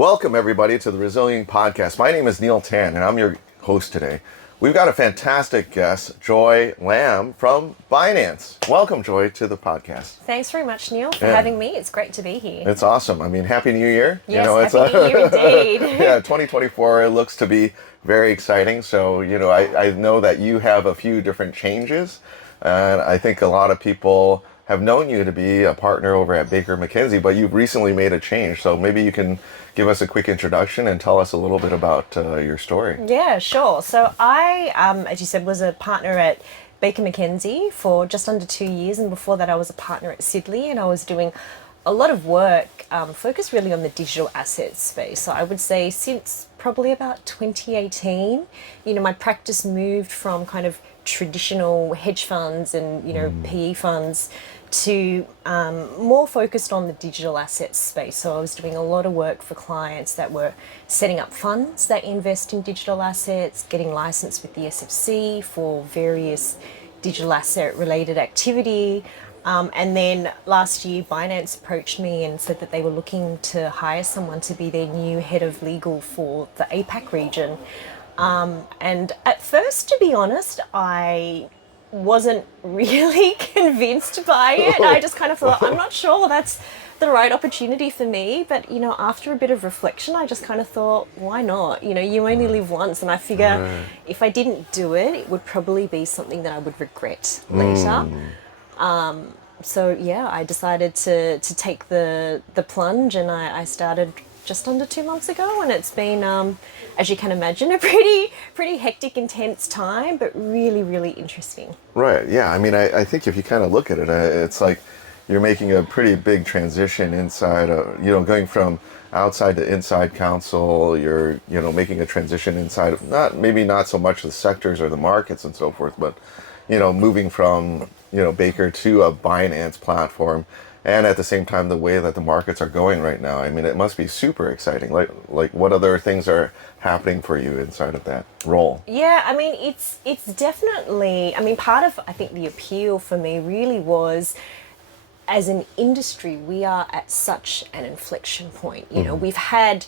Welcome, everybody, to the Resilient Podcast. My name is Neil Tan, and I'm your host today. We've got a fantastic guest, Joy Lam from Binance. Welcome, Joy, to the podcast. Thanks very much, Neil, for having me. It's great to be here. It's awesome. I mean, Happy New Year. Yes, Happy New Year indeed. Yeah, 2024 looks to be very exciting. So, I know that you have a few different changes, and I think a lot of people have known you to be a partner over at Baker McKenzie, but you've recently made a change. So maybe you can give us a quick introduction and tell us a little bit about your story. Yeah, sure. So I, as you said, was a partner at Baker McKenzie for just under 2 years. And before that, I was a partner at Sidley, and I was doing a lot of work focused really on the digital assets space. So I would say since probably about 2018, my practice moved from kind of traditional hedge funds and, PE funds to more focused on the digital assets space. So I was doing a lot of work for clients that were setting up funds that invest in digital assets, getting licensed with the SFC for various digital asset related activity. And then last year, Binance approached me and said that they were looking to hire someone to be their new head of legal for the APAC region. And at first, to be honest, I wasn't really convinced by it. I just kind of thought, I'm not sure that's the right opportunity for me. But, after a bit of reflection, I just kind of thought, why not? You only live once. And I figure if I didn't do it, it would probably be something that I would regret later. So yeah, I decided to take the plunge, and I started just under 2 months ago, and it's been, as you can imagine, a pretty hectic, intense time, but really, really interesting. Right. Yeah. I mean, I think if you kind of look at it, it's like you're making a pretty big transition inside, going from outside to inside counsel. You're, making a transition inside of maybe not so much the sectors or the markets and so forth, but, moving from, Baker to a Binance platform. And at the same time, the way that the markets are going right now, I mean, it must be super exciting. Like what other things are happening for you inside of that role? Yeah, I mean, it's definitely, part of, I think, the appeal for me really was, as an industry, we are at such an inflection point. We've had,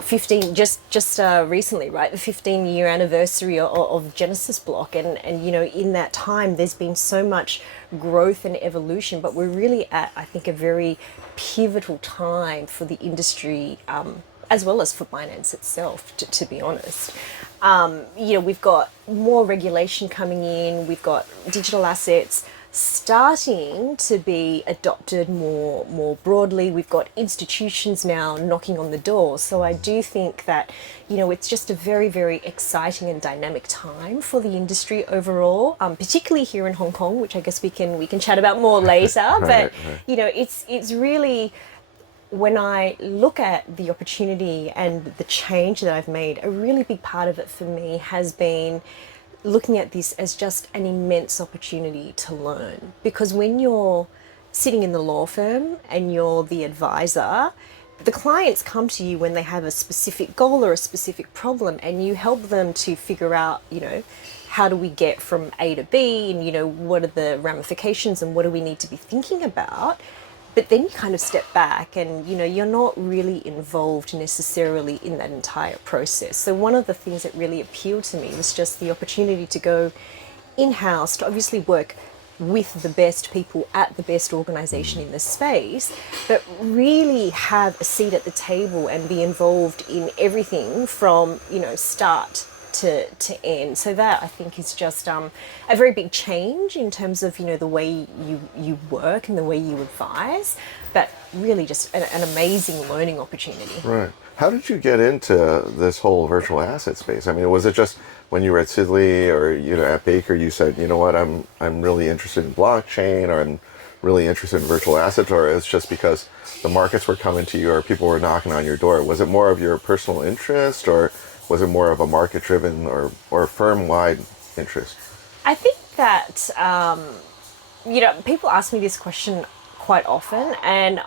15 just recently, right, the 15-year anniversary of Genesis Block, and in that time there's been so much growth and evolution, but we're really at, I think, a very pivotal time for the industry, as well as for Binance itself, to be honest. We've got more regulation coming in, we've got digital assets starting to be adopted more broadly. We've got institutions now knocking on the door. So I do think that, it's just a very, very exciting and dynamic time for the industry overall, particularly here in Hong Kong, which I guess we can chat about more later. Right. It's really, when I look at the opportunity and the change that I've made, a really big part of it for me has been looking at this as just an immense opportunity to learn. Because when you're sitting in the law firm and you're the advisor, the clients come to you when they have a specific goal or a specific problem, and you help them to figure out, how do we get from A to B, and, what are the ramifications and what do we need to be thinking about? But then you kind of step back and, you're not really involved necessarily in that entire process. So one of the things that really appealed to me was just the opportunity to go in-house, to obviously work with the best people at the best organization in the space, but really have a seat at the table and be involved in everything from, start to end. So that, I think, is just a very big change in terms of the way you work and the way you advise, but really just an amazing learning opportunity. Right. How did you get into this whole virtual asset space? I mean, was it just when you were at Sidley or at Baker, you said, what, I'm really interested in blockchain, or I'm really interested in virtual assets, or it's just because the markets were coming to you or people were knocking on your door? Was it more of your personal interest, or was it more of a market-driven or firm-wide interest? I think that, people ask me this question quite often, and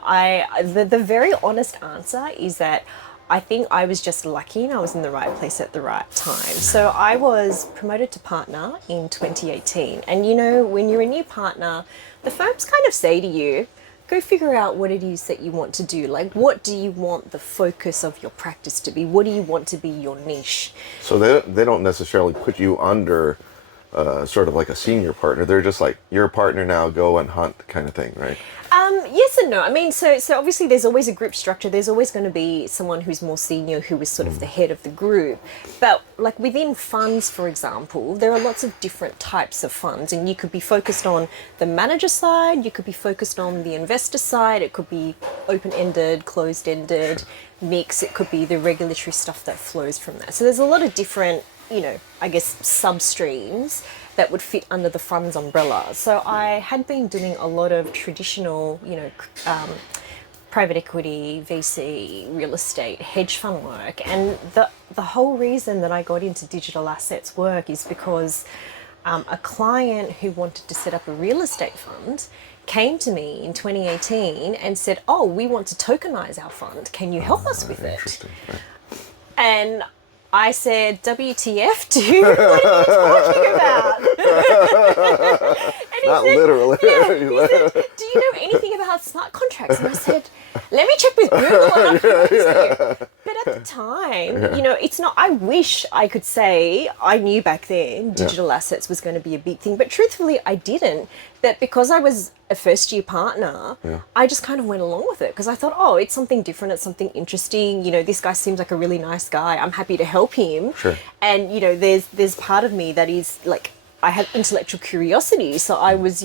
the very honest answer is that I think I was just lucky and I was in the right place at the right time. So I was promoted to partner in 2018. And when you're a new partner, the firms kind of say to you, go figure out what it is that you want to do. Like, what do you want the focus of your practice to be? What do you want to be your niche? So they don't necessarily put you under sort of like a senior partner. They're just like, you're a partner now, go and hunt kind of thing, right? Yes and no. I mean, so obviously there's always a group structure. There's always going to be someone who's more senior, who is sort of the head of the group. But like within funds, for example, there are lots of different types of funds, and you could be focused on the manager side, you could be focused on the investor side, it could be open-ended, closed-ended, mix, it could be the regulatory stuff that flows from that. So there's a lot of different, I guess, substreams that would fit under the funds umbrella. So I had been doing a lot of traditional, private equity, VC, real estate, hedge fund work. And the whole reason that I got into digital assets work is because a client who wanted to set up a real estate fund came to me in 2018 and said, oh, we want to tokenize our fund. Can you help us with it? Interesting. Right. And I said, WTF, dude, what are you talking about? And Not said, literally. Yeah, he said, do you know anything about smart contracts? And I said, let me check with Google. But at the time, it's not, I wish I could say I knew back then digital assets was going to be a big thing, but truthfully I didn't. But because I was a first year partner, I just kind of went along with it because I thought, oh, it's something different, it's something interesting. This guy seems like a really nice guy. I'm happy to help him. Sure. And there's part of me that is like, I have intellectual curiosity. So I was,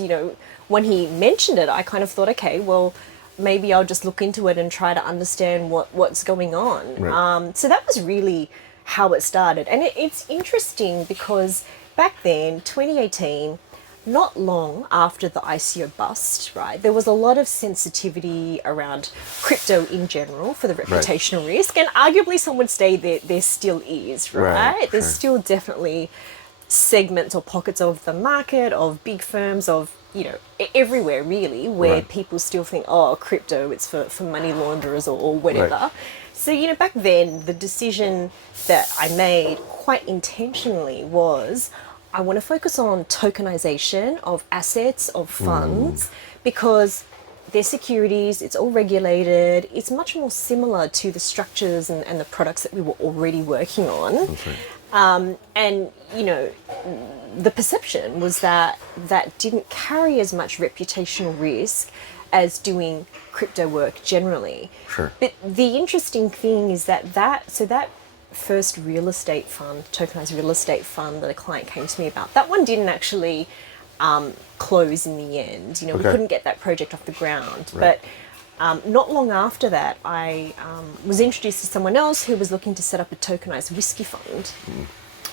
when he mentioned it, I kind of thought, okay, well, maybe I'll just look into it and try to understand what's going on. Right. So that was really how it started. And it's interesting because back then, 2018, not long after the ICO bust, right, there was a lot of sensitivity around crypto in general for the reputational risk. And arguably some would say there still is, right? There's still definitely segments or pockets of the market, of big firms, of, everywhere really, where people still think, oh, crypto, it's for money launderers or whatever. Right. So, back then, the decision that I made quite intentionally was, I want to focus on tokenization of assets, of funds, because they're securities, it's all regulated, it's much more similar to the structures and the products that we were already working on. Okay. And, the perception was that didn't carry as much reputational risk as doing crypto work generally. Sure. But the interesting thing is that first real estate fund, tokenized real estate fund that a client came to me about, that one didn't actually close in the end. We couldn't get that project off the ground. Right. But not long after that, I was introduced to someone else who was looking to set up a tokenized whiskey fund.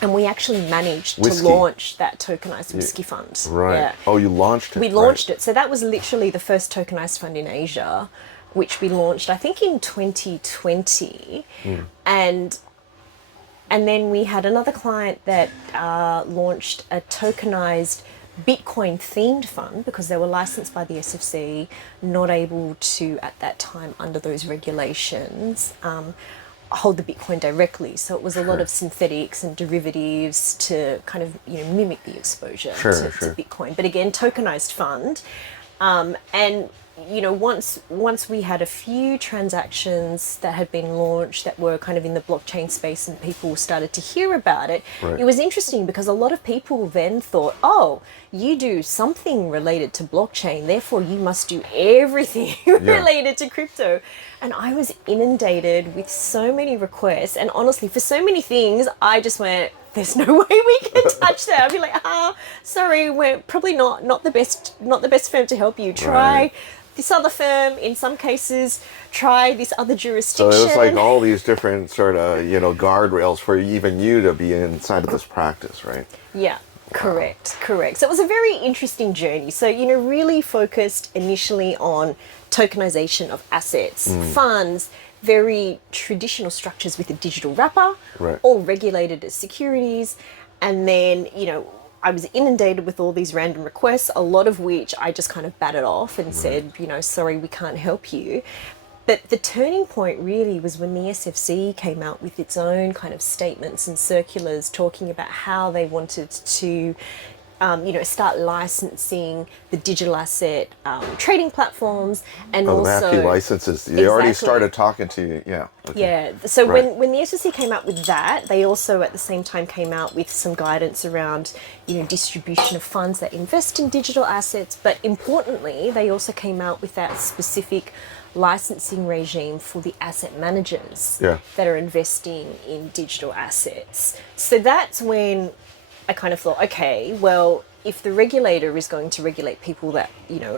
And we actually managed to launch that tokenized whiskey fund. Right. Yeah. Oh, you launched it. We launched it. So that was literally the first tokenized fund in Asia, which we launched, I think, in 2020. And then we had another client that launched a tokenized Bitcoin themed fund because they were licensed by the SFC, not able to, at that time, under those regulations, hold the Bitcoin directly. So it was a lot of synthetics and derivatives to kind of, mimic the exposure to Bitcoin. But again, tokenized fund. And once we had a few transactions that had been launched that were kind of in the blockchain space and people started to hear about it, it was interesting because a lot of people then thought, oh, you do something related to blockchain, therefore you must do everything related to crypto. And I was inundated with so many requests, and honestly, for so many things, I just went, there's no way we can touch that. I'd be like, sorry, we're probably not the best firm to help you. Try this other firm. In some cases, try this other jurisdiction. So it was like all these different sort of, guardrails for even you to be inside of this practice, right? Yeah. Wow. Correct. So it was a very interesting journey. So, really focused initially on tokenization of assets, funds, very traditional structures with a digital wrapper, all regulated as securities. And then, I was inundated with all these random requests, a lot of which I just kind of batted off and said, sorry, we can't help you. But the turning point really was when the SFC came out with its own kind of statements and circulars talking about how they wanted to start licensing the digital asset trading platforms, and Oh, the also MAPI licenses. They already Exactly. started talking to you. Yeah. Okay. Yeah. So Right. when the SEC came out with that, they also at the same time came out with some guidance around, distribution of funds that invest in digital assets. But importantly, they also came out with that specific licensing regime for the asset managers Yeah. that are investing in digital assets. So that's when I kind of thought, okay, well, if the regulator is going to regulate people that,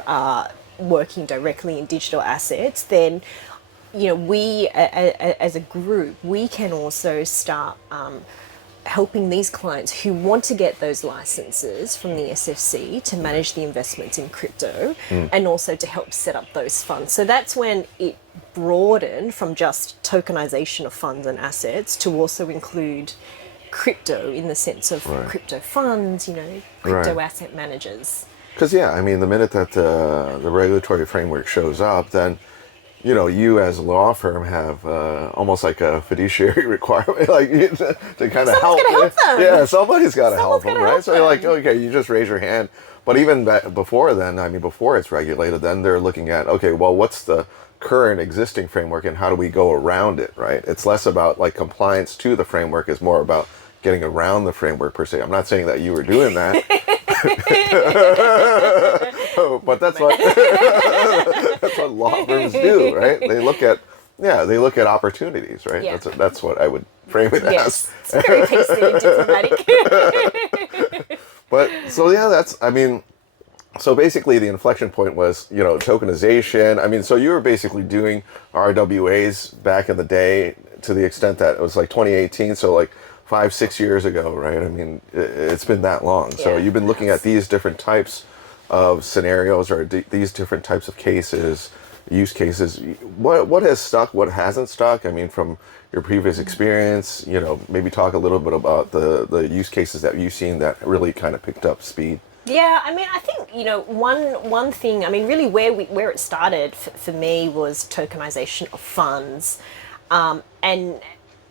are working directly in digital assets, then we as a group, we can also start helping these clients who want to get those licenses from the SFC to manage the investments in crypto, and also to help set up those funds. So that's when it broadened from just tokenization of funds and assets to also include crypto in the sense of crypto funds, crypto Right. asset managers. Because I mean, the minute that the regulatory framework shows up, then you as a law firm have almost like a fiduciary requirement, like to kind of help. Someone's gotta help them. Yeah, somebody's got to help Someone's them, gotta right? help So you're like, them. okay, you just raise your hand. But even before then, I mean, before it's regulated, then they're looking at, okay, well, what's the current existing framework and how do we go around it, right? It's less about like compliance to the framework, it's more about getting around the framework per se. I'm not saying that you were doing that. But that's what that's what law firms do, right? They look at opportunities, right? Yeah. That's what I would frame it Yes, as. it's very tasty and diplomatic. But so that's I mean, so basically the inflection point was tokenization. I mean, so you were basically doing RWAs back in the day to the extent that it was like 2018, so like 5-6 years ago, right? I mean, it's been that long. So Yeah, you've been looking at these different types of scenarios or these different types of cases, use cases. What has stuck? What hasn't stuck? I mean, from your previous experience, maybe talk a little bit about the use cases that you've seen that really kind of picked up speed. Yeah, I mean, I think one thing. I mean, really, where it started for me was tokenization of funds, and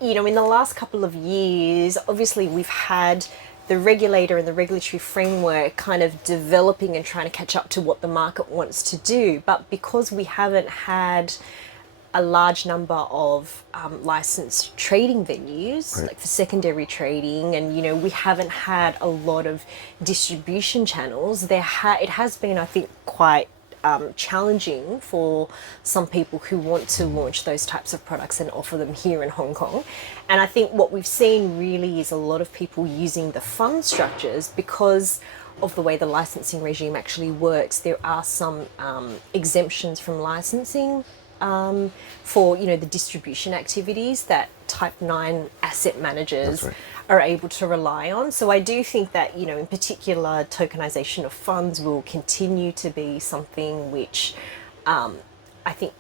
in the last couple of years, obviously we've had the regulator and the regulatory framework kind of developing and trying to catch up to what the market wants to do. But because we haven't had a large number of licensed trading venues, Right. like for secondary trading, and we haven't had a lot of distribution channels. It has been, I think, quite challenging for some people who want to launch those types of products and offer them here in Hong Kong. And I think what we've seen really is a lot of people using the fund structures because of the way the licensing regime actually works. There are some exemptions from licensing for the distribution activities that Type 9 asset managers That's right. are able to rely on. So I do think that in particular tokenization of funds will continue to be something which I think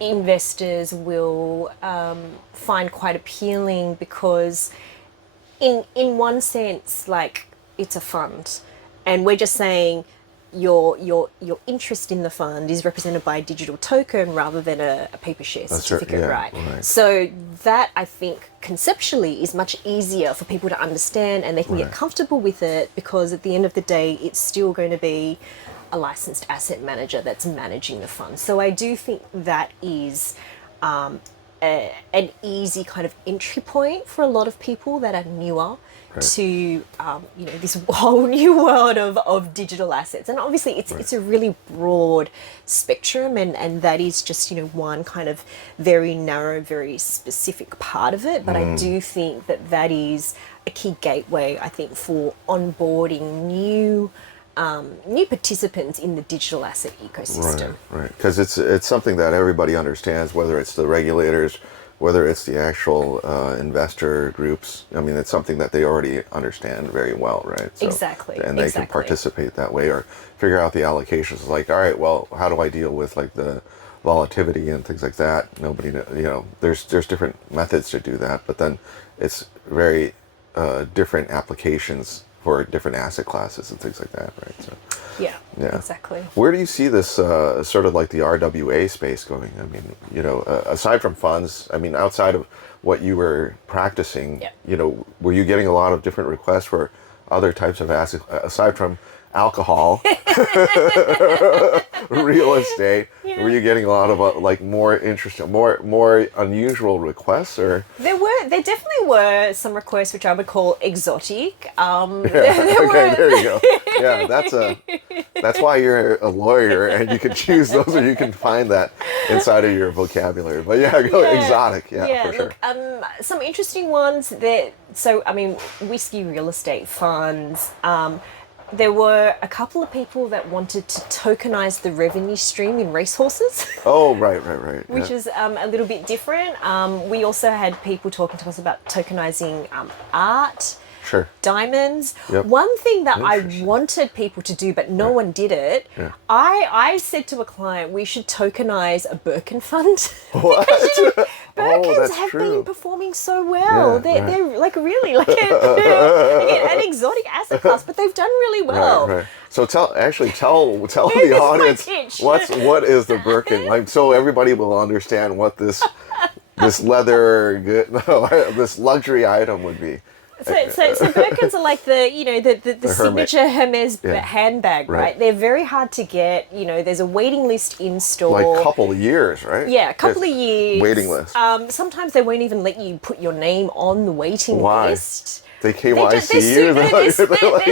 investors will find quite appealing because in one sense, like, it's a fund and we're just saying your interest in the fund is represented by a digital token rather than a paper share certificate, yeah, right? right. So that, I think, conceptually is much easier for people to understand and they can Right. get comfortable with it because at the end of the day, it's still going to be a licensed asset manager that's managing the fund. So I do think that is an easy kind of entry point for a lot of people that are newer to this whole new world of digital assets. And obviously it's a really broad spectrum and that is just one kind of very narrow, very specific part of it. But I do think that is a key gateway, I think, for onboarding new participants in the digital asset ecosystem. Right. Because it's something that everybody understands, whether it's the regulators, whether it's the actual investor groups. I mean, it's something that they already understand very well, right? So, Exactly. And they can participate that way or figure out the allocations. Like, all right, well, how do I deal with like the volatility and things like that? Nobody, there's different methods to do that, but then it's very different applications for different asset classes and things like that, right? So, Yeah, yeah, exactly. Where do you see this sort of like the RWA space going? I mean, aside from funds, I mean, outside of what you were practicing, Yeah. were you getting a lot of different requests for other types of assets aside from alcohol, real estate? Yeah. Were you getting a lot of like more interesting, more unusual requests, or? There definitely were some requests which I would call exotic. There you go. Yeah, that's why you're a lawyer, and you can choose those, or you can find that inside of your vocabulary. But exotic, for sure. Look, some interesting ones whiskey real estate funds. There were a couple of people that wanted to tokenize the revenue stream in racehorses. Oh, right. Which is a little bit different. We also had people talking to us about tokenizing art, Sure. diamonds. Yep. One thing that I wanted people to do, but no one did it, I said to a client, we should tokenize a Birkin fund. What? Birkins have been performing so well. They're like really like an exotic asset class, but they've done really well. Right. So tell the audience what is the Birkin, like, so everybody will understand what this leather this luxury item would be. So Birkins are like the signature Hermes handbag, right? They're very hard to get. There's a waiting list in store. Like a couple of years, right? Yeah, a couple of years. Waiting list. Sometimes they won't even let you put your name on the waiting list. They KYC you? They're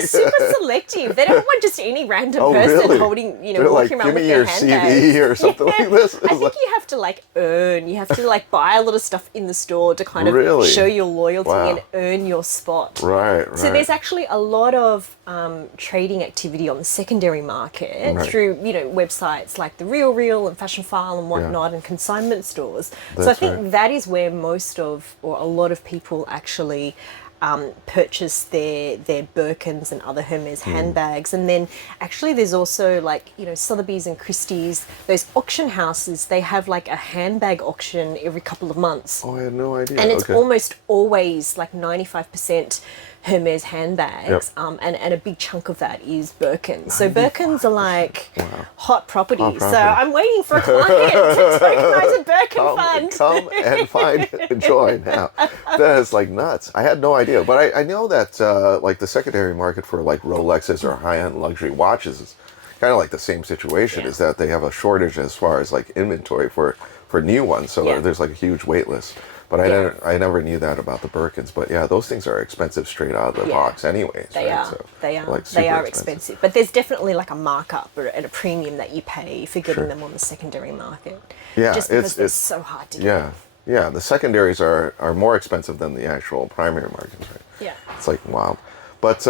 super selective. They don't want just any random person holding, They're walking around give with me their your handbags. CV or something like this. I think you have to earn. You have to buy a lot of stuff in the store to kind of show your loyalty and earn your spot. Right. So there's actually a lot of trading activity on the secondary market through websites like the Real and Fashion File and whatnot and consignment stores. So I think that is where most of or a lot of people actually purchase their Birkins and other Hermes handbags. And then actually there's also Sotheby's and Christie's, those auction houses, they have a handbag auction every couple of months. Oh, I had no idea. And it's almost always 95% Hermes handbags, and a big chunk of that is Birkins. So Birkins are hot property. So I'm waiting for a client to tokenize a Birkin fund. Come and find Joy now. That is nuts. I had no idea, but I know that the secondary market for Rolexes or high-end luxury watches is kind of the same situation. Is that they have a shortage as far as inventory for new ones. So there's a huge wait list. But I never knew that about the Birkins. But those things are expensive straight out of the box anyways. They are. So, they are expensive. But there's definitely a markup and a premium that you pay for getting them on the secondary market. Yeah, just because they're so hard to get. Yeah, the secondaries are more expensive than the actual primary markets, right? Yeah. It's wild. But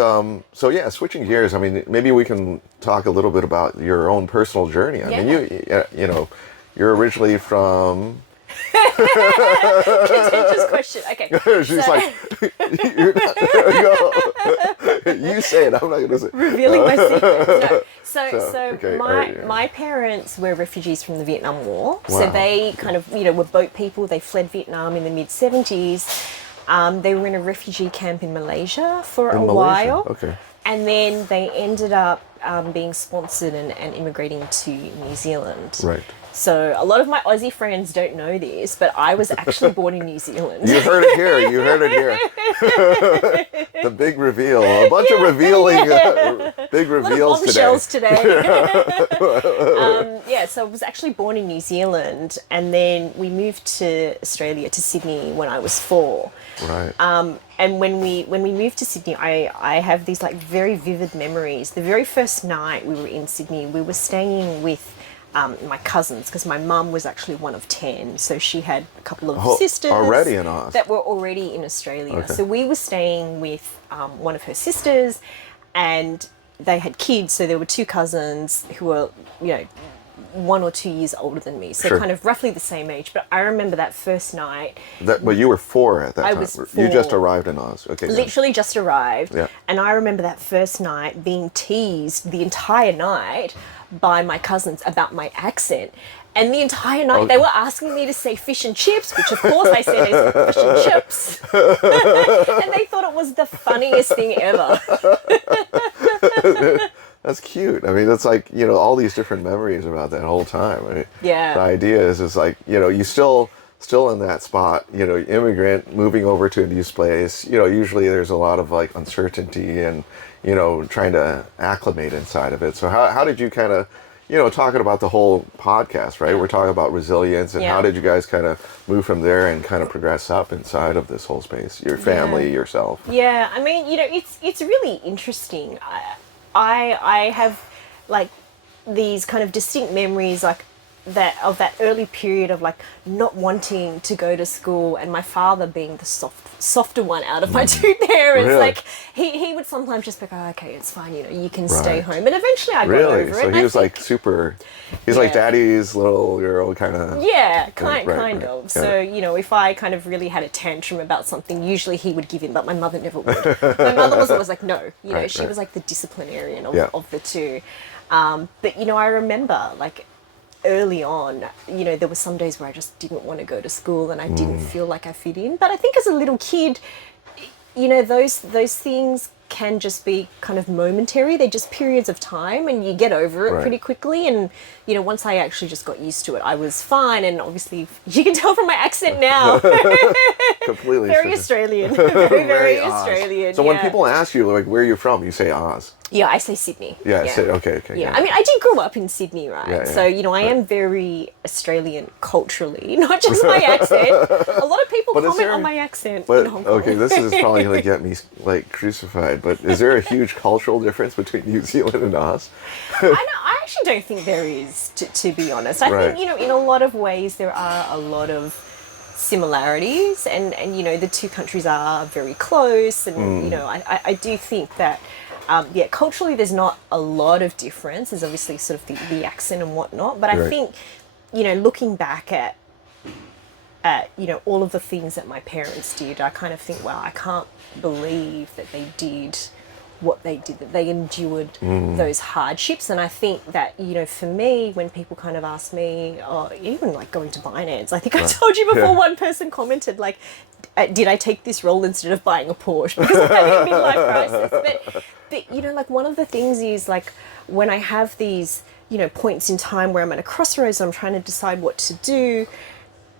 switching gears, I mean, maybe we can talk a little bit about your own personal journey. I mean, you're originally from... Contentious question. Okay. She's you're not, you say it. I'm not going to say. Revealing my secret. No. My parents were refugees from the Vietnam War. Wow. So they kind of were boat people. They fled Vietnam in the mid-70s. They were in a refugee camp in Malaysia for a while. Okay. And then they ended up being sponsored and immigrating to New Zealand. Right. So a lot of my Aussie friends don't know this, but I was actually born in New Zealand. You heard it here. The big reveal. A bunch of revealing big reveals today. Bombshells today. So I was actually born in New Zealand, and then we moved to Australia, to Sydney, when I was 4. Right. And when we moved to Sydney, I have these very vivid memories. The very first night we were in Sydney, we were staying with my cousins, because my mum was actually one of 10, so she had a couple of sisters already in Oz. that were already in Australia. Okay. So we were staying with one of her sisters, and they had kids. So there were 2 cousins who were 1 or 2 years older than me, so kind of roughly the same age. But I remember that first night. But you were 4 at that time. I was 4. You just arrived in Oz. Okay. Literally just arrived. Yeah. And I remember that first night being teased the entire night by my cousins about my accent. And the entire night they were asking me to say fish and chips, which of course I said is fish and chips. And they thought it was the funniest thing ever. That's cute. I mean, it's all these different memories about that whole time. I mean, Yeah. The idea is you still still in that spot, immigrant moving over to a new space, usually there's a lot of like uncertainty and, trying to acclimate inside of it. So how did you kind of, talking about the whole podcast, right? We're talking about resilience and how did you guys kind of move from there and kind of progress up inside of this whole space, your family, yourself? Yeah, I mean, it's really interesting. I have like these kind of distinct memories like that of that early period of like not wanting to go to school and my father being the softer one out of my two parents. Really? Like he would sometimes just be like, oh, okay, it's fine, you can stay home. And eventually I got over it. So he was like super, he's like daddy's little girl kind of. Yeah, kind of. Yeah. So, if I kind of really had a tantrum about something, usually he would give in, but my mother never would. My mother was always like, no, she was like the disciplinarian of the two. But, I remember like early on, there were some days where I just didn't want to go to school and I didn't feel like I fit in. But I think as a little kid, those things can just be kind of momentary. They're just periods of time and you get over it pretty quickly. And, once I actually just got used to it, I was fine. And obviously you can tell from my accent now. Completely. Very Australian. Very Australian. So when people ask you, like, where are you from? You say Oz. Yeah, I say Sydney. Yeah. Okay. Yeah, I mean, I did grow up in Sydney, right? Yeah. So, I am very Australian culturally, not just my accent. A lot of people comment on my accent in Hong Kong. Okay, this is probably going to get me, like, crucified, but is there a huge cultural difference between New Zealand and Oz? I actually don't think there is, to be honest. I think, in a lot of ways, there are a lot of similarities and the two countries are very close and, I do think that culturally there's not a lot of difference. There's obviously sort of the accent and whatnot, but I think, looking back at all of the things that my parents did, I kind of think, wow, I can't believe that they did what they did, that they endured those hardships. And I think that, for me, when people kind of ask me, or even like going to Binance, I think I told you before, one person commented like, did I take this role instead of buying a Porsche because I'm having a midlife crisis? But like one of the things is like when I have these, points in time where I'm at a crossroads, I'm trying to decide what to do,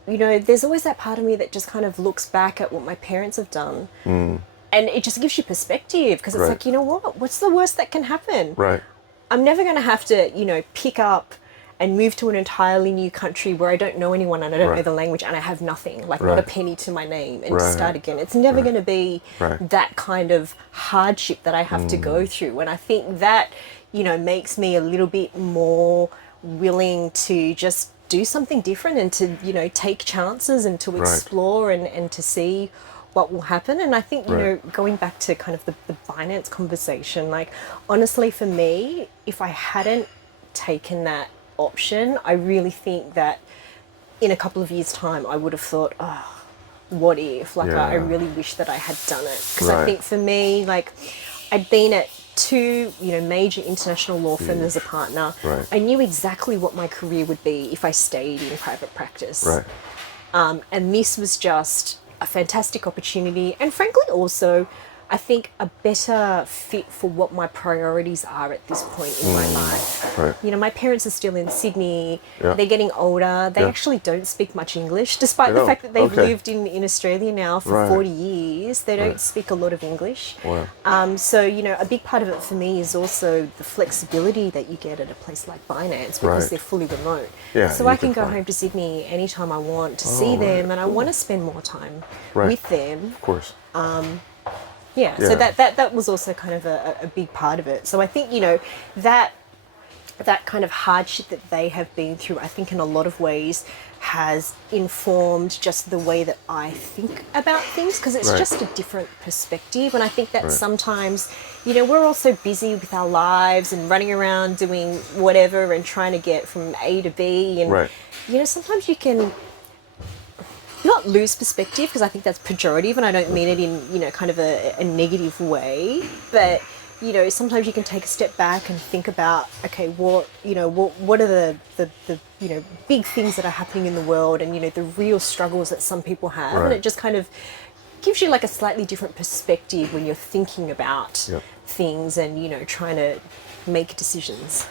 there's always that part of me that just kind of looks back at what my parents have done. And it just gives you perspective because it's like, what's the worst that can happen? Right. I'm never going to have to, pick up and move to an entirely new country where I don't know anyone and I don't know the language and I have nothing, like not a penny to my name and to start again. It's never going to be that kind of hardship that I have to go through. And I think that, makes me a little bit more willing to just do something different and to, take chances and to explore and to see what will happen. And I think, going back to kind of the Binance conversation, like honestly for me, if I hadn't taken that option, I really think that in a couple of years' time, I would have thought, oh, what if? Like, I really wish that I had done it. Because I think for me, like, I'd been at two, major international law firms as a partner. I knew exactly what my career would be if I stayed in private practice. And this was just a fantastic opportunity. And frankly, also, I think a better fit for what my priorities are at this point in my life. My parents are still in Sydney. They're getting older. They actually don't speak much English, despite the fact that they've lived in Australia now for 40 years. They don't speak a lot of English. So, a big part of it for me is also the flexibility that you get at a place like Binance because they're fully remote. So I can go home to Sydney anytime I want to see them and I want to spend more time with them. Of course. So that was also kind of a big part of it. So I think, that kind of hardship that they have been through, I think in a lot of ways has informed just the way that I think about things because it's just a different perspective. And I think that sometimes, we're all so busy with our lives and running around doing whatever and trying to get from A to B. And, sometimes you can not lose perspective because I think that's pejorative and I don't mean it in, kind of a negative way, but, sometimes you can take a step back and think about, okay, what are the big things that are happening in the world and, the real struggles that some people have. And it just kind of gives you like a slightly different perspective when you're thinking about things and, trying to make decisions.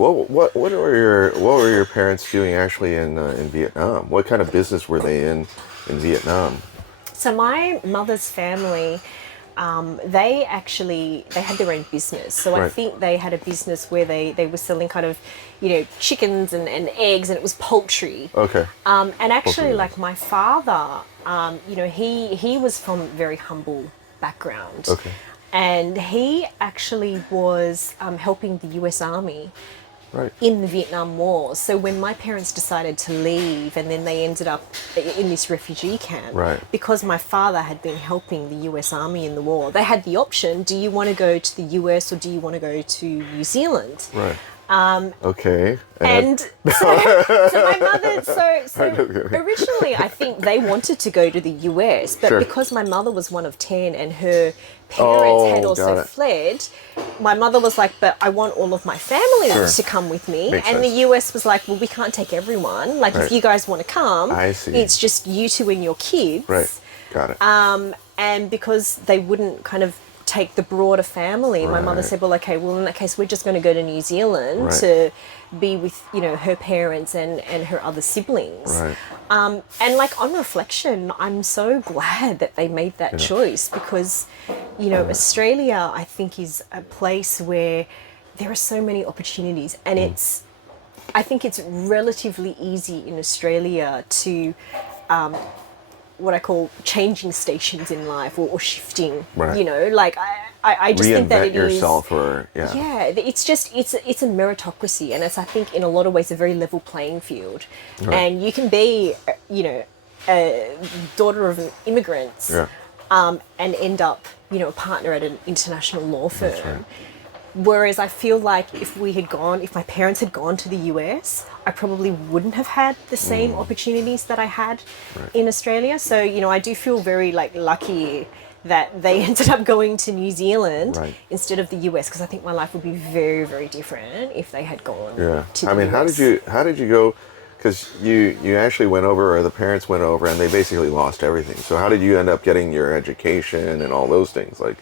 What were your parents doing actually in Vietnam? What kind of business were they in Vietnam? So my mother's family, they had their own business. So I Right. think they had a business where they were selling kind of, chickens and eggs, and it was poultry. Okay. And actually, Poultry. like my father, he was from a very humble background. Okay. And he actually was helping the US Army Right. in the Vietnam War. So when my parents decided to leave and then they ended up in this refugee camp, Right. because my father had been helping the US Army in the war, they had the option, do you want to go to the US or do you want to go to New Zealand? Right. Okay. And so my mother, so originally I think they wanted to go to the US, but Sure. because my mother was one of 10 and her parents had got also it. fled, my mother was like, but I want all of my family Sure. to come with me. Makes and sense. the US was like, well, we can't take everyone. Like, if Right. you guys want to come, I see. it's just you two and your kids. Right. Got it. And because they wouldn't kind of take the broader family, my mother Right. said, well, okay, well, in that case, we're just going to go to New Zealand Right. to be with, her parents and her other siblings. Right. And like, on reflection, I'm so glad that they made that choice, because, Australia, I think, is a place where there are so many opportunities, and I think it's relatively easy in Australia to what I call changing stations in life, or shifting. Right. Like I just think that Reinvent it yourself, is. or Yeah, it's just it's a meritocracy, and it's, I think, in a lot of ways a very level playing field. Right. And you can be a daughter of immigrants, Yeah. and end up a partner at an international law firm. That's right. Whereas I feel like if my parents had gone to the US, I probably wouldn't have had the same opportunities that I had in Australia. So, I do feel very lucky that they ended up going to New Zealand Right. instead of the US, because I think my life would be very, very different if they had gone Yeah. to the I mean, US. how did you go? Because you actually went over, or the parents went over, and they basically lost everything. So how did you end up getting your education and all those things? Like,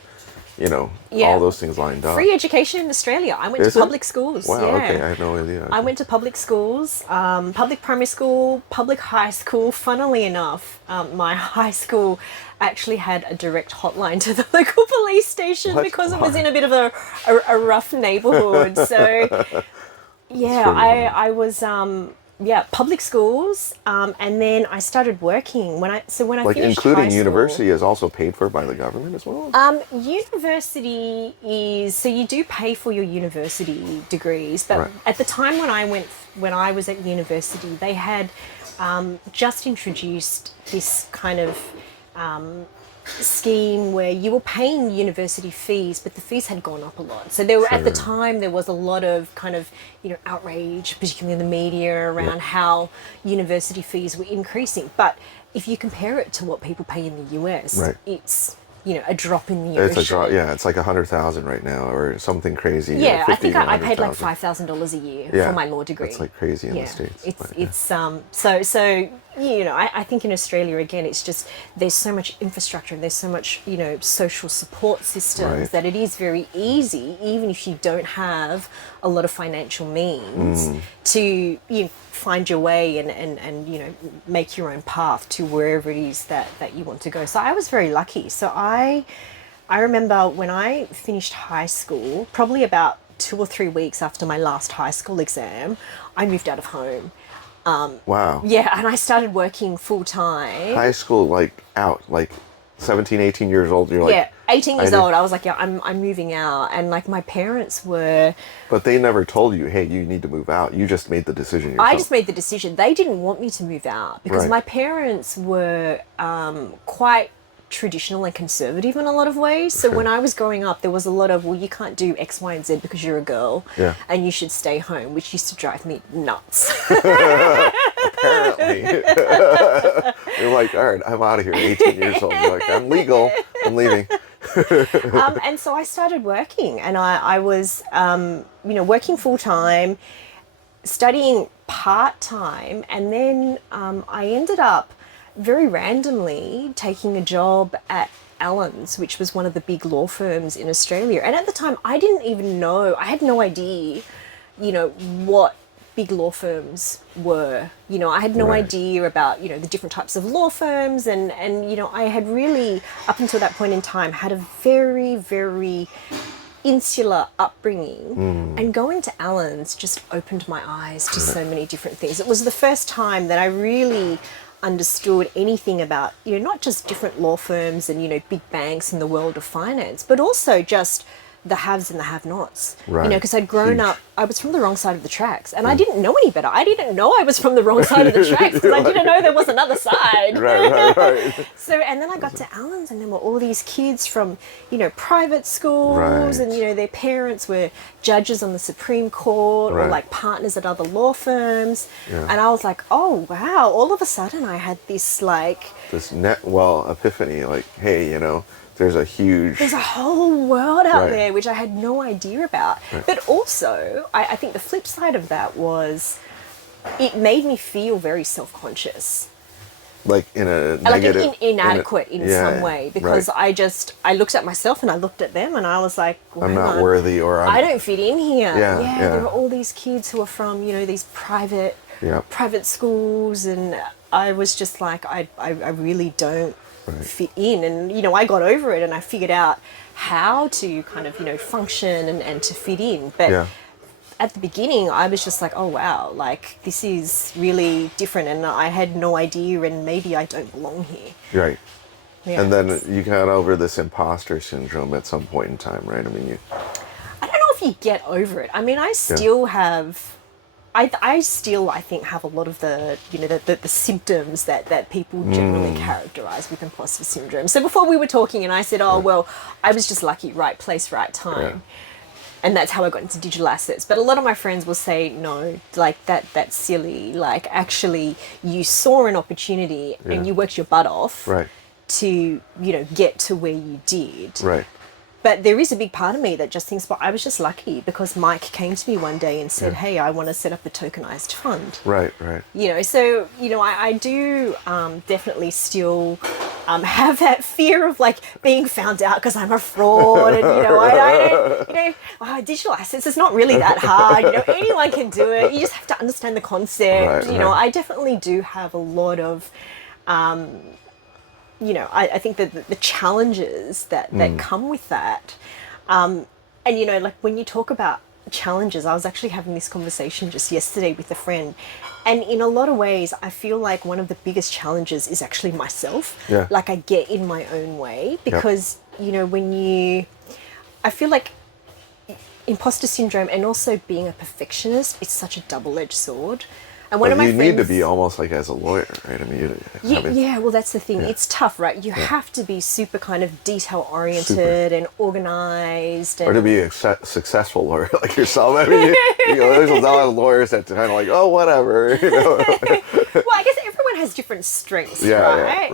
all those things lined up. Free education in Australia. I went Is to it? public schools. Wow. Yeah. Okay. I had no idea. I went to public schools, public primary school, public high school. Funnily enough, my high school actually had a direct hotline to the local police station What? because it was in a bit of a rough neighborhood. So, yeah, funny. I was public schools, and then I started working when I Like, finished including high school. university is also paid for by the government as well. University is, so you do pay for your university degrees, but Right. at the time when I was at university, they had just introduced this kind of scheme where you were paying university fees, but the fees had gone up a lot. So there were, at the Sure. time, there was a lot of kind of outrage, particularly in the media, around how university fees were increasing. But if you compare it to what people pay in the US, Right. it's a drop in the ocean. It's a draw. Yeah, it's like 100,000 right now, or something crazy. Yeah, I 50 think to I paid like 100,000. $5,000 a year Yeah, for my law degree. that's like crazy in the States, It's but, yeah. it's so I think in Australia, again, it's just there's so much infrastructure and there's so much social support systems Right. that it is very easy, even if you don't have a lot of financial means, to find your way and make your own path to wherever it is that you want to go. So I was very lucky. So I remember when I finished high school, probably about 2 or 3 weeks after my last high school exam, I moved out of home. Wow. Yeah, and I started working full time. High school, like out, like 17, 18 years old. You're like, Yeah, 18 years I did- old. I was like, yeah, I'm moving out. And like my parents were, But they never told you, hey, you need to move out. You just made the decision yourself. I just made the decision. They didn't want me to move out because Right. my parents were quite traditional and conservative in a lot of ways. So when I was growing up, there was a lot of, well, you can't do X, Y, and Z because you're a girl, Yeah. and you should stay home, which used to drive me nuts. Apparently. You're like, all right, I'm out of here. 18 years old. You're like, I'm legal. I'm leaving. And so I started working, and I was, working full time, studying part time, and then I ended up very randomly taking a job at Allen's, which was one of the big law firms in Australia. And at the time, I didn't even know, I had no idea what big law firms were. I had no idea about, the different types of law firms, and I had really, up until that point in time, had a very, very insular upbringing, and going to Allen's just opened my eyes to so many different things. It was the first time that I really understood anything about, not just different law firms and, big banks in the world of finance, but also just the haves and the have-nots. Because I'd grown up, I was from the wrong side of the tracks, and I didn't know any better. I didn't know I was from the wrong side of the tracks because I didn't know there was another side. Right. So, and then I got to Allen's, and there were all these kids from, private schools, and, their parents were judges on the Supreme Court or like partners at other law firms. And I was like, oh, wow, all of a sudden I had this epiphany, like, hey, there's a whole world out there which I had no idea about. But also, I think the flip side of that was it made me feel very self-conscious. Like in a negative... Like inadequate in some way. Because I looked at myself and I looked at them and I was like, well, I'm not worthy, or I don't fit in here. There are all these kids who are from, these private schools, and I was just like, I really don't fit in. And I got over it and I figured out how to kind of function and to fit in. But at the beginning I was just like, oh wow, like this is really different, and I had no idea, and maybe I don't belong here. And then you got over this imposter syndrome at some point in time, right? I don't know if you get over it. I still have I still, I think, have a lot of the symptoms that people generally characterize with imposter syndrome. So before we were talking and I said, oh, well, I was just lucky, right place, right time. And that's how I got into digital assets. But a lot of my friends will say, no, like that's silly. Like actually you saw an opportunity and you worked your butt off to, get to where you did. But there is a big part of me that just thinks, well, I was just lucky because Mike came to me one day and said, hey, I want to set up a tokenized fund. So, I do definitely still have that fear of like being found out because I'm a fraud. And, I don't, digital assets is not really that hard. Anyone can do it. You just have to understand the concept. I definitely do have a lot of... I think that the challenges that come with that, and like when you talk about challenges, I was actually having this conversation just yesterday with a friend, and in a lot of ways I feel like one of the biggest challenges is actually myself. Like I get in my own way because I feel like imposter syndrome and also being a perfectionist, it's such a double-edged sword. And one of my friends, need to be almost like as a lawyer, right? Well, that's the thing. It's tough, right? You have to be super kind of detail-oriented and organized. Or to be a successful lawyer like yourself. There's a lot of lawyers that kind of like, oh, whatever. Well, I guess everyone has different strengths, right?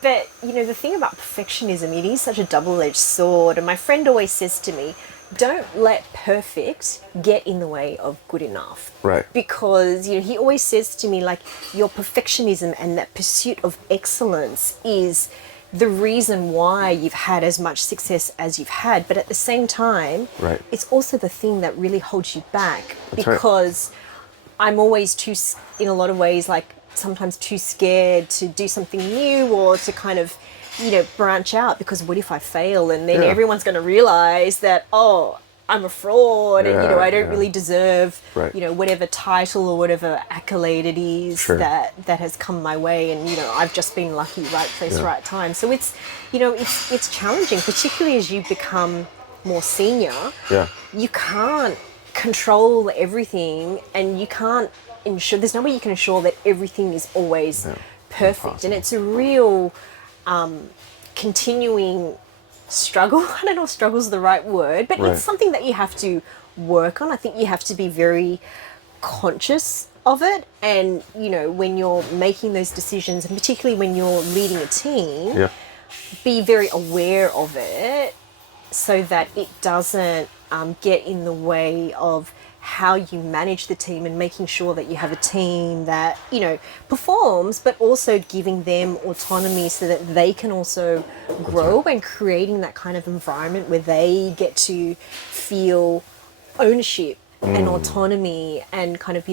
But, the thing about perfectionism, it is such a double-edged sword. And my friend always says to me, don't let perfect get in the way of good enough. Because, he always says to me, like, your perfectionism and that pursuit of excellence is the reason why you've had as much success as you've had. But at the same time, it's also the thing that really holds you back. Because I'm always in a lot of ways, like, sometimes too scared to do something new or to kind of branch out, because what if I fail and then everyone's going to realize that, oh, I'm a fraud and, I don't really deserve, whatever title or whatever accolade it is that has come my way. And, I've just been lucky, right place, right time. So it's, it's challenging, particularly as you become more senior. You can't control everything and you can't ensure, there's no way you can ensure that everything is always perfect. Impossible. And it's a real... continuing struggle. I don't know if struggle is the right word, but it's something that you have to work on. I think you have to be very conscious of it. And, when you're making those decisions, and particularly when you're leading a team, be very aware of it so that it doesn't get in the way of how you manage the team and making sure that you have a team that, performs, but also giving them autonomy so that they can also grow and creating that kind of environment where they get to feel ownership and autonomy and kind of,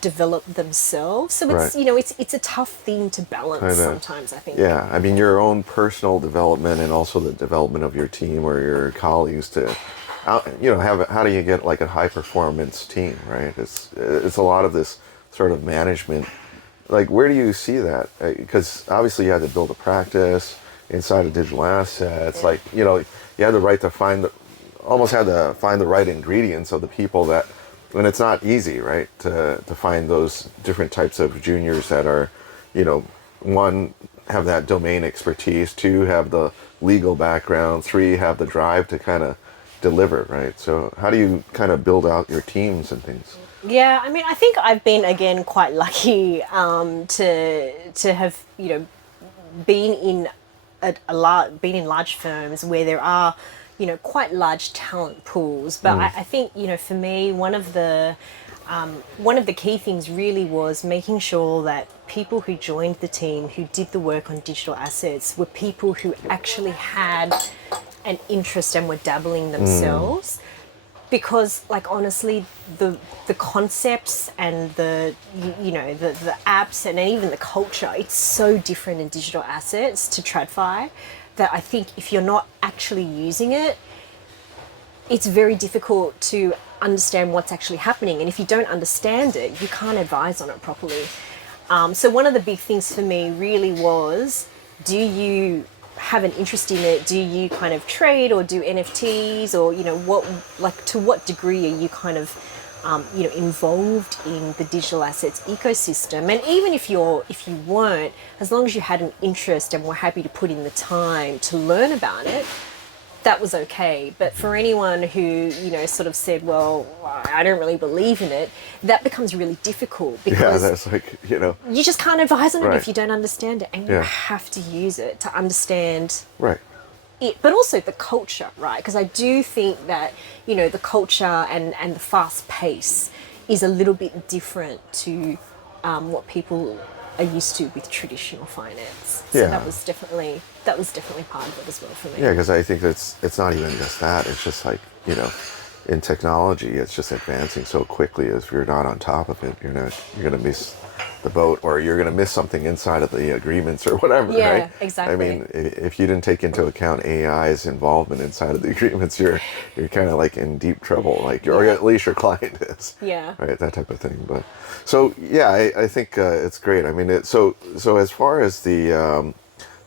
develop themselves. So it's, Right. it's a tough thing to balance I know. sometimes, I think. Yeah, I mean your own personal development and also the development of your team or your colleagues to, have how do you get like a high performance team, right? It's a lot of this sort of management. Like, where do you see that? Because obviously you had to build a practice inside of digital assets. Yeah. Like, you had the right to almost had to find the right ingredients of the people that, and it's not easy, right? To find those different types of juniors that are, one, have that domain expertise, two, have the legal background, three, have the drive to kind of deliver, right? So how do you kind of build out your teams and things? Yeah, I mean, I think I've been again quite lucky to have been in been in large firms where there are quite large talent pools. But I think for me one of the key things really was making sure that people who joined the team who did the work on digital assets were people who actually had an interest and were dabbling themselves. Because, like, honestly, the concepts and the apps and even the culture, it's so different in digital assets to TradFi that I think if you're not actually using it, it's very difficult to understand what's actually happening. And if you don't understand it, you can't advise on it properly. So one of the big things for me really was, do you have an interest in it? Do you kind of trade or do NFTs, or to what degree are you kind of involved in the digital assets ecosystem? And even if you weren't, as long as you had an interest and were happy to put in the time to learn about it, that was okay. But for anyone who sort of said, well, I don't really believe in it, that becomes really difficult because that's like, you just can't advise on it Right. if you don't understand it, and you have to use it to understand right. it, but also the culture, right? Because I do think that the culture and the fast pace is a little bit different to what people are used to with traditional finance. So Yeah. that was definitely part of it as well for me. Yeah, because I think it's not even just that. It's just like, in technology, it's just advancing so quickly. If you're not on top of it, you're gonna miss the boat, or you're gonna miss something inside of the agreements or whatever. Yeah, right? exactly. I mean, if you didn't take into account AI's involvement inside of the agreements, you're kind of like in deep trouble. Like, or at least your client is. Yeah. Right, that type of thing. But so yeah, I think it's great. I mean, so as far as the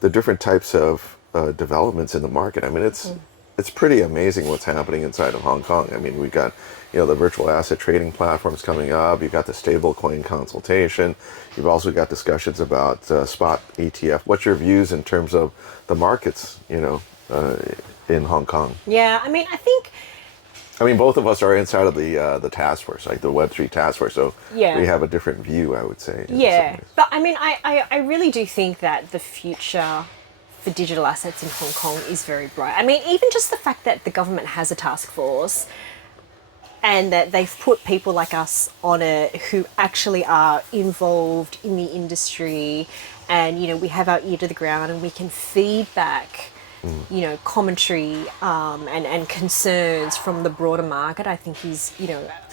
different types of developments in the market, I mean, it's pretty amazing what's happening inside of Hong Kong. I mean, we've got the virtual asset trading platforms coming up. You've got the stablecoin consultation. You've also got discussions about spot ETF. What's your views in terms of the markets, in Hong Kong? Yeah, I mean, I mean, both of us are inside of the task force, like the Web3 task force, so Yeah. we have a different view, I would say. in some yeah, ways. but I mean, I really do think that the future for digital assets in Hong Kong is very bright. I mean, even just the fact that the government has a task force and that they've put people like us on it who actually are involved in the industry, and we have our ear to the ground and we can feed back commentary and concerns from the broader market, I think is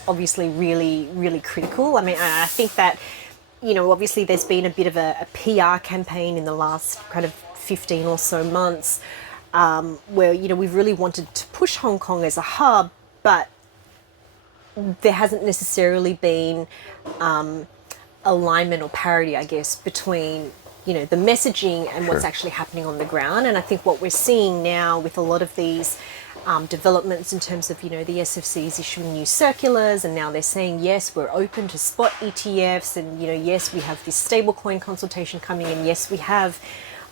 obviously really, really critical. I mean, I think that obviously there's been a bit of a PR campaign in the last kind of 15 or so months where we've really wanted to push Hong Kong as a hub, but there hasn't necessarily been alignment or parity, I guess, between the messaging and what's Sure. actually happening on the ground. And I think what we're seeing now with a lot of these developments in terms of the SFC is issuing new circulars, and now they're saying yes, we're open to spot ETFs, and yes, we have this stablecoin consultation coming, and yes, we have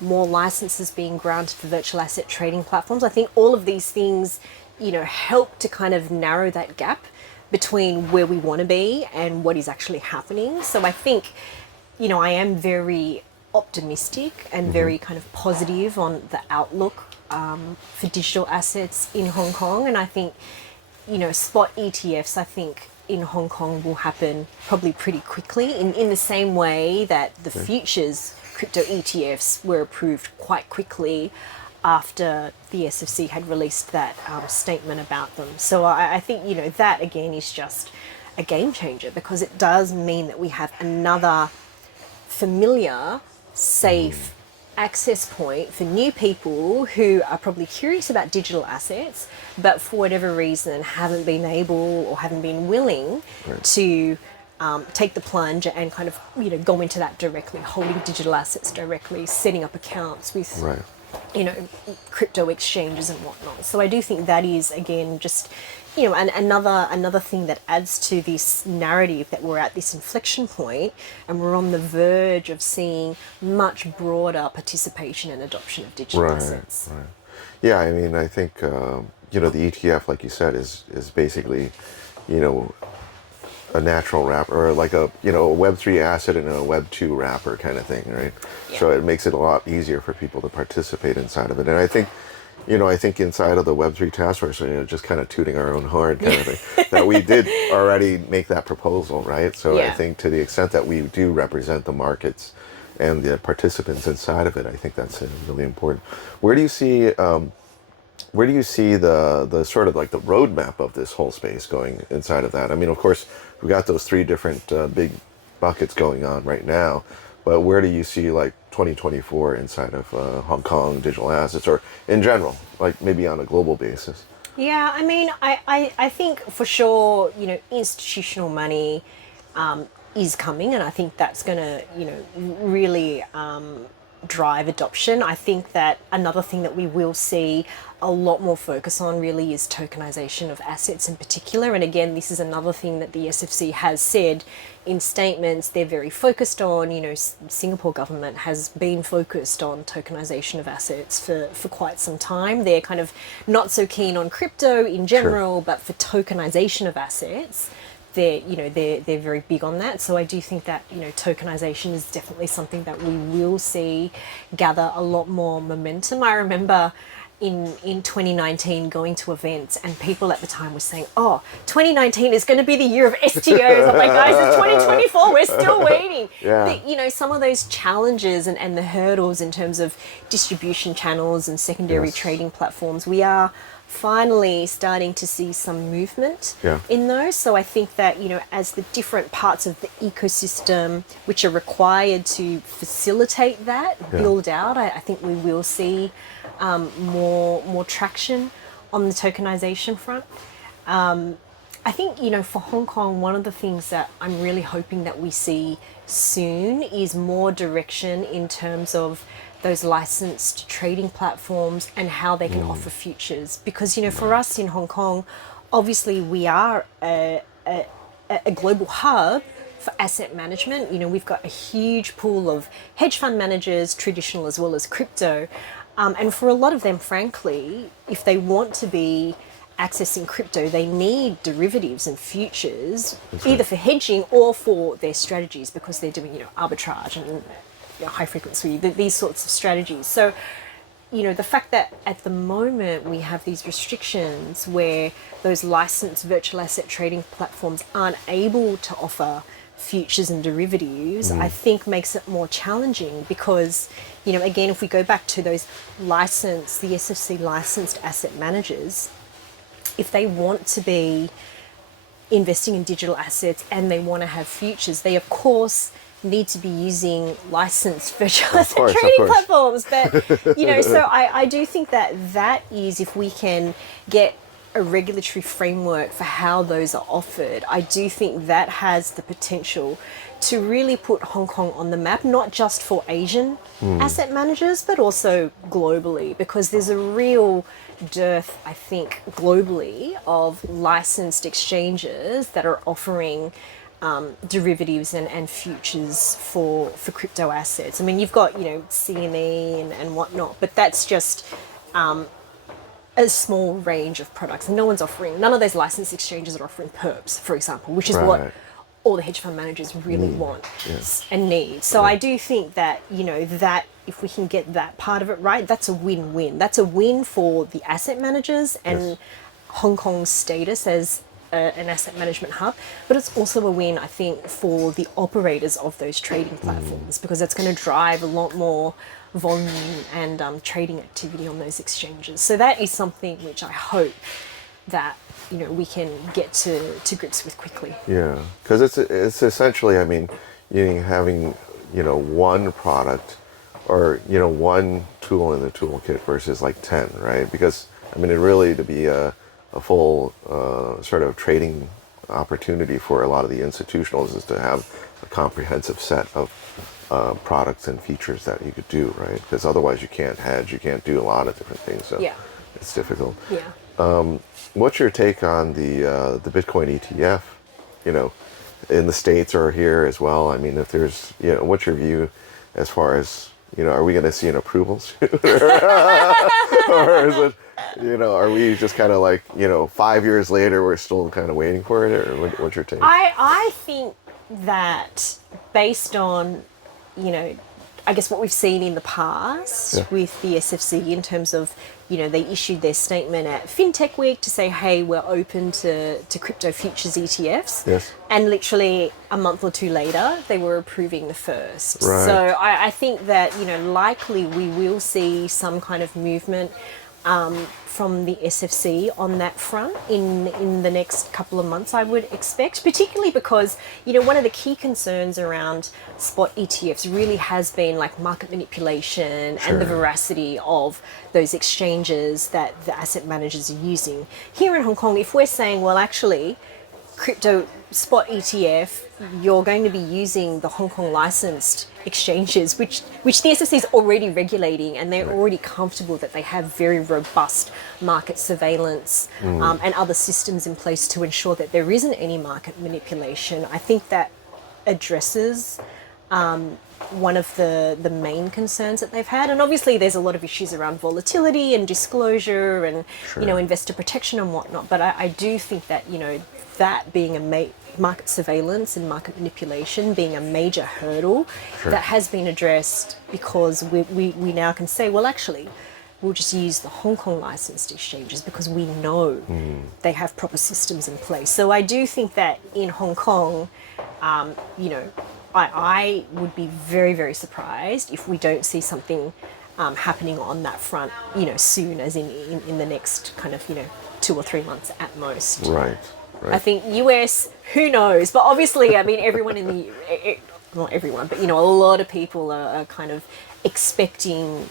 more licenses being granted for virtual asset trading platforms. I think all of these things help to kind of narrow that gap between where we want to be and what is actually happening. So I think I am very optimistic and very kind of positive on the outlook for digital assets in Hong Kong. And I think, spot ETFs, I think in Hong Kong will happen probably pretty quickly in the same way that the futures crypto ETFs were approved quite quickly after the SFC had released that statement about them. So I think, you know, that again is just a game changer, because it does mean that we have another familiar, safe access point for new people who are probably curious about digital assets, but for whatever reason haven't been able or haven't been willing to take the plunge and kind of, you know, go into that directly, holding digital assets directly, setting up accounts with, you know, crypto exchanges and whatnot. So I do think that is, again, just, you know, another thing that adds to this narrative that we're at this inflection point and we're on the verge of seeing much broader participation and adoption of digital assets. Right. Yeah, I mean, I think, you know, the ETF, like you said, is basically, you know, a natural wrapper, or like a, you know, a Web3 asset and a Web2 wrapper kind of thing, right? Yeah. So it makes it a lot easier for people to participate inside of it. And I think, you know, I think inside of the Web3 task force, you know, just kind of tooting our own horn kind of thing, that we did already make that proposal, right? So I think to the extent that we do represent the markets and the participants inside of it, I think that's really important. Where do you see the sort of like the roadmap of this whole space going inside of that? I mean, of course, we got those three different big buckets going on right now, but where do you see like 2024 inside of Hong Kong digital assets, or in general, like maybe on a global basis? Yeah, I mean, I think for sure, you know, institutional money is coming, and I think that's going to, you know, really drive adoption. I think that another thing that we will see a lot more focus on really is tokenization of assets in particular. And again, this is another thing that the SFC has said in statements. They're very focused on, you know, Singapore government has been focused on tokenization of assets for quite some time. They're kind of not so keen on crypto in general, but for tokenization of assets, they're very big on that. So I do think that, you know, tokenization is definitely something that we will see gather a lot more momentum. I remember in 2019 going to events and people at the time were saying, oh, 2019 is going to be the year of STOs. I'm like, guys, it's 2024, we're still waiting. But, you know, some of those challenges and the hurdles in terms of distribution channels and secondary trading platforms, we are finally starting to see some movement in those. So I think that, you know, as the different parts of the ecosystem which are required to facilitate that build out, I think we will see more traction on the tokenization front. I think, you know, for Hong Kong, one of the things that I'm really hoping that we see soon is more direction in terms of those licensed trading platforms and how they can offer futures. Because, you know, for us in Hong Kong, obviously we are a global hub for asset management. You know, we've got a huge pool of hedge fund managers, traditional as well as crypto. And for a lot of them, frankly, if they want to be accessing crypto, they need derivatives and futures, either for hedging or for their strategies, because they're doing, you know, arbitrage and, you know, high frequency, these sorts of strategies. So, you know, the fact that at the moment we have these restrictions where those licensed virtual asset trading platforms aren't able to offer futures and derivatives, I think makes it more challenging, because, you know, again, if we go back to those licensed, the SFC licensed asset managers, if they want to be investing in digital assets and they want to have futures, they of course need to be using licensed virtual asset trading platforms. But, you know, so I do think that is, if we can get a regulatory framework for how those are offered, I do think that has the potential to really put Hong Kong on the map, not just for Asian asset managers, but also globally, because there's a real dearth, I think, globally of licensed exchanges that are offering derivatives and futures for crypto assets. I mean, you've got, you know, CME and whatnot, but that's just a small range of products. And none of those licensed exchanges are offering perps, for example, which is what all the hedge fund managers really want and need. So I do think that, you know, that if we can get that part of it right, that's a win-win. That's a win for the asset managers and Hong Kong's status as an asset management hub, but it's also a win, I think, for the operators of those trading platforms, because it's going to drive a lot more volume and trading activity on those exchanges. So that is something which I hope that we can get to grips with quickly. Yeah, because it's essentially, I mean, having one product or one tool in the toolkit versus like 10, right? Because I mean, it really to be a full sort of trading opportunity for a lot of the institutionals is to have a comprehensive set of products and features that you could do, right? Because otherwise you can't hedge, you can't do a lot of different things, so Yeah. it's difficult. Yeah. What's your take on the Bitcoin ETF? In the States or here as well. I mean, if there's, what's your view as far as, are we going to see an approval soon, or is it, are we just kind of like, 5 years later we're still kind of waiting for it, or what's your take? I think that based on, I guess what we've seen in the past with the SFC in terms of, they issued their statement at FinTech Week to say, hey, we're open to crypto futures ETFs. Yes. And literally a month or two later, they were approving the first. Right. So I think that, likely we will see some kind of movement from the SFC on that front in the next couple of months, I would expect, particularly because, one of the key concerns around spot ETFs really has been like market manipulation and the veracity of those exchanges that the asset managers are using. Here in Hong Kong, if we're saying, well, actually, crypto spot ETF, you're going to be using the Hong Kong licensed exchanges, which the SFC is already regulating, and they're already comfortable that they have very robust market surveillance and other systems in place to ensure that there isn't any market manipulation. I think that addresses one of the main concerns that they've had. And obviously there's a lot of issues around volatility and disclosure and, investor protection and whatnot. But I do think that, that being a market surveillance and market manipulation being a major hurdle that has been addressed, because we now can say, well, actually, we'll just use the Hong Kong licensed exchanges because we know they have proper systems in place. So I do think that in Hong Kong, I would be very, very surprised if we don't see something happening on that front, soon, as in the next kind of, 2 or 3 months at most. Right. I think US, who knows? But obviously, I mean, everyone in the, not everyone, but, a lot of people are kind of expecting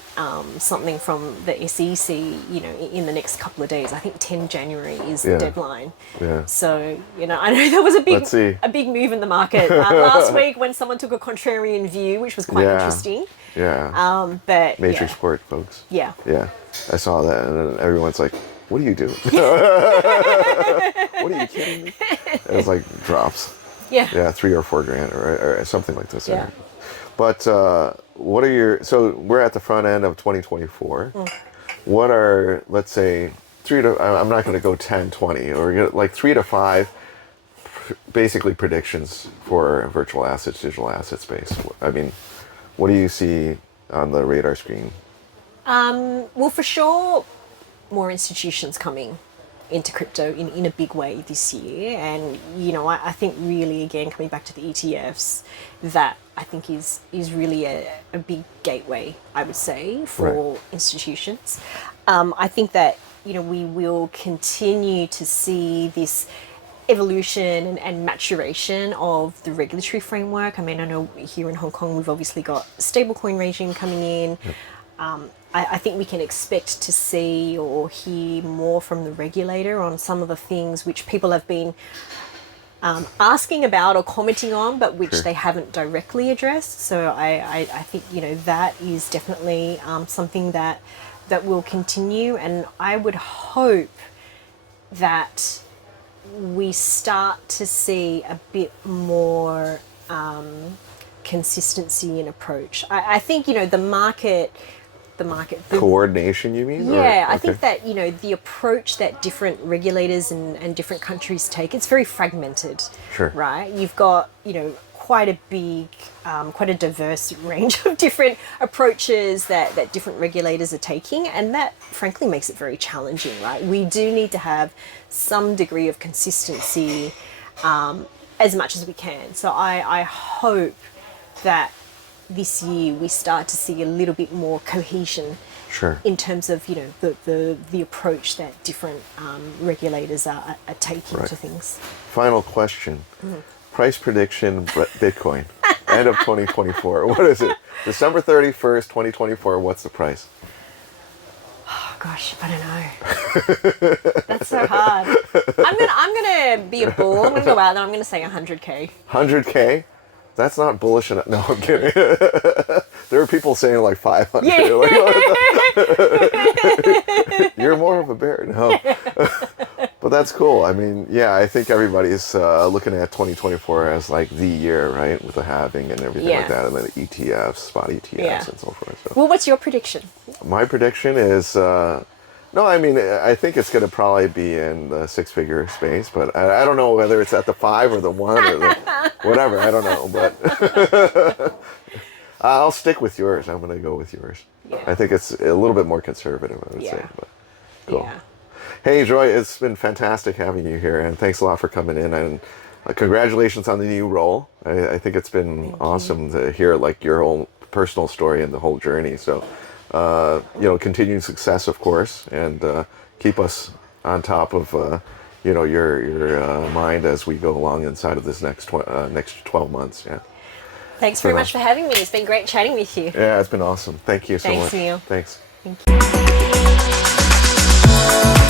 something from the SEC, in the next couple of days. I think 10 January is the deadline. Yeah. So, I know there was a big move in the market last week when someone took a contrarian view, which was quite interesting. Yeah. But Matrix Port, folks. Yeah. Yeah. I saw that, and then everyone's like, what are you doing? What are you kidding me? It was like drops. Yeah. Yeah, 3 or 4 grand or something like this. Yeah. But what are so we're at the front end of 2024. What are, let's say, I'm not going to go 10, 20, or like 3 to 5 basically predictions for virtual assets, digital asset space? I mean, what do you see on the radar screen? Well, for sure, more institutions coming into crypto in a big way this year. And, I think really, again, coming back to the ETFs, that I think is really a big gateway, I would say, for institutions. I think that, we will continue to see this evolution and maturation of the regulatory framework. I mean, I know here in Hong Kong, we've obviously got stablecoin regime coming in. I think we can expect to see or hear more from the regulator on some of the things which people have been asking about or commenting on, but which they haven't directly addressed. So I think, that is definitely something that will continue. And I would hope that we start to see a bit more consistency in approach. I think, the market coordination, you mean? Yeah, I think that, the approach that different regulators and different countries take, it's very fragmented. Sure. Right? You've got, quite a big, quite a diverse range of different approaches that different regulators are taking, and that frankly makes it very challenging, right? We do need to have some degree of consistency as much as we can. So I hope that this year we start to see a little bit more cohesion Sure. in terms of, you know, the approach that different regulators are taking Right. to things. Final question. Price prediction, Bitcoin. End of 2024. What is it? December 31st, 2024. What's the price? Oh gosh, I don't know. That's so hard. I'm gonna be a bull. I'm gonna go out there. I'm gonna say 100K. 100K? That's not bullish enough. No, I'm kidding. There are people saying like 500. Yeah. Like, you're more of a bear. No. But that's cool. I mean, yeah, I think everybody's looking at 2024 as like the year, right? With the halving and everything like that. And then ETFs, spot ETFs and so forth. So. Well, what's your prediction? My prediction is, no, I mean, I think it's going to probably be in the six-figure space, but I don't know whether it's at the 5 or the 1 or the whatever. I don't know, but I'll stick with yours. I'm going to go with yours. Yeah. I think it's a little bit more conservative, I would say. But cool. Yeah. Hey, Joy, it's been fantastic having you here, and thanks a lot for coming in, and congratulations on the new role. I think it's been awesome to hear like your whole personal story and the whole journey. So, you know, continued success, of course, and keep us on top of, you know, your mind as we go along inside of this next 12 months. Yeah. Thanks very much for having me. It's been great chatting with you. Yeah, it's been awesome. Thank you so much. Thanks, Neil. Thanks. Thank you.